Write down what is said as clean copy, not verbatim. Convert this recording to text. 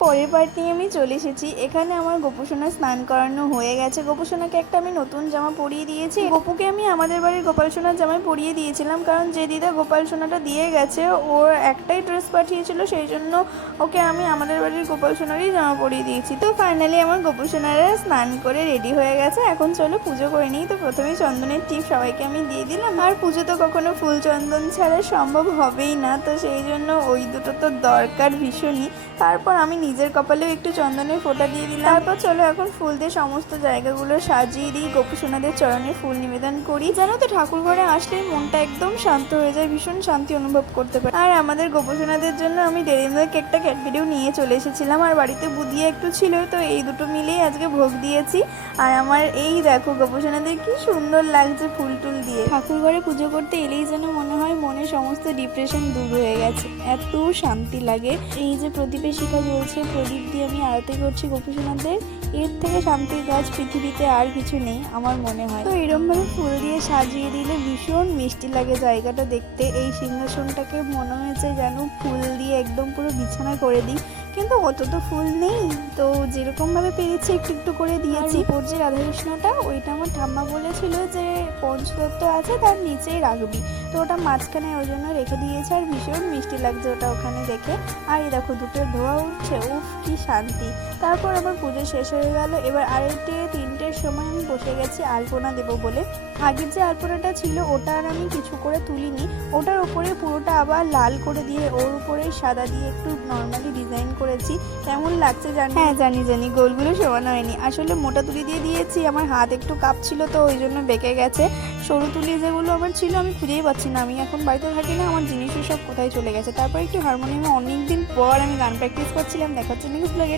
পরের পার্ট নিয়ে আমি চলে এসেছি। এখানে আমার গোপুসোনা স্নান করানো হয়ে গেছে। গোপুসোনাকে একটা আমি নতুন জামা পরিয়ে দিয়েছি। গোপুকে আমি আমাদের বাড়ির গোপাল সোনার জামাই পরিয়ে দিয়েছিলাম, কারণ যে দিদা গোপাল সোনাটা দিয়ে গেছে ওর একটাই ড্রেস পাঠিয়েছিল, সেই জন্য ওকে আমি আমাদের বাড়ির গোপাল সোনারই জামা পরিয়ে দিয়েছি। তো ফাইনালি আমার গোপুসোনারা স্নান করে রেডি হয়ে গেছে। এখন চলো পুজো করে নিই। তো প্রথমেই চন্দনের টিপ সবাইকে আমি দিয়ে দিলাম। আর পুজো তো কখনো ফুল চন্দন ছাড়া সম্ভব হবেই না, তো সেই জন্য ওই দুটো তো দরকার ভীষণই। তারপর আমি নিজের কপালেও একটু চন্দনের ফোঁটা দিয়ে দিলাম। তারপর চলো এখন ফুল দিয়ে সমস্ত জায়গাগুলো সাজিয়ে দিই, গোপুসোনাদের চরণে ফুল নিবেদন করি। জানো তো ঠাকুর ঘরে আসলে মনটা একদম শান্ত হয়ে যায়, ভীষণ শান্তি অনুভব করতে পারি। আর আমাদের গোপুসোনাদের জন্য আমি ডেরি মিল্ক একটা ক্যাডবেরিও নিয়ে চলে এসেছিলাম, আর বাড়িতে বুদিয়া একটু ছিল, তো এই দুটো মিলেই আজকে ভোগ দিয়েছি। আর আমার এই দেখো গোপুসোনাদের কি সুন্দর লাগছে ফুল টুল দিয়ে। ঠাকুর ঘরে পুজো করতে এলেই যেন মনে হয় মনে সমস্ত ডিপ্রেশন দূর হয়ে গেছে, এত শান্তি লাগে। এই যে প্রদীপের শিখা জ্বলছে, প্রদীপ দিয়ে আমি আরতি করছি গোপুসোনাদের, এর থেকে শান্তির কাজ পৃথিবীতে আর কিছু নেই আমার মনে হয়। তো এরকম ভাবে ফুল দিয়ে সাজিয়ে দিলে ভীষণ মিষ্টি লাগে জায়গাটা দেখতে। এই সিংহাসনটাকে মনে হয়েছে যেন ফুল দিয়ে একদম পুরো বিছানা করে দিই, কিন্তু অত তো ফুল নেই, তো যেরকম ভাবে পেরেছি একটু একটু করে দিয়েছি। ওপর যে রাধাকৃষ্ণটা ওইটা আমার ঠাম্মা বলেছিল যে পঞ্চতত্ত্ব আছে তার নিচেই রাখবি, তো ওটা মাঝখানে ওই জন্য রেখে দিয়েছে। আর ভীষণ মিষ্টি লাগছে ওটা ওখানে দেখে। আর এই দেখো দুটো ধোয়া উঠছে, উফ কি শান্তি। তারপর আমার পুজো শেষ হয়ে গেল। এবার 2:30-3টের সময় আমি বসে গেছি আলপনা দেবো বলে। আগের যে আলপনাটা ছিল ওটা আর আমি কিছু করে তুলিনি, ওটার উপরে পুরোটা আবার লাল করে দিয়ে ওর উপরে সাদা দিয়ে একটু নর্মালি ডিজাইন করেছি। কেমন লাগছে জানি? হ্যাঁ জানি গোলগুলো সমান হয়নি, আসলে মোটা তুলি দিয়ে দিয়েছি, আমার হাত একটু কাঁপছিল তো ওই জন্য বেঁকে গেছে। সরু তুলি যেগুলো আমার ছিল আমি খুঁজেই পাচ্ছি না, আমি এখন বাড়িতে থাকি না, আমার জিনিসও সব কোথায় চলে গেছে। তারপর একটু হারমোনিয়ামে অনেকদিন পর আমি গান প্র্যাকটিস করছিলাম, দেখাচ্ছে নেক্সট ব্লগে।